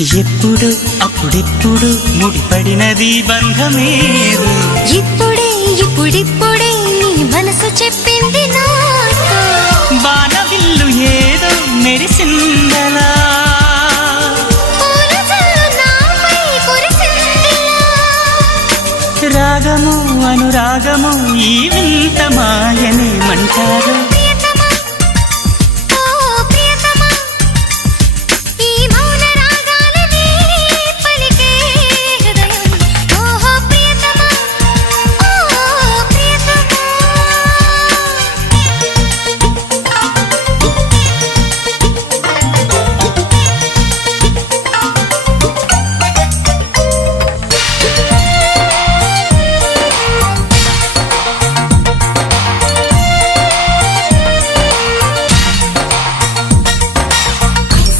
ఎప్పుడు అప్పుడెప్పుడు ముడిపడినది బంధమేదో ఇప్పుడిప్పుడే నీ మనసు చెప్పింది నాతో బాణవిల్లు ఏదో మెరిసిందలా రాగము అనురాగము ఈ వింత మాయనేమంటారు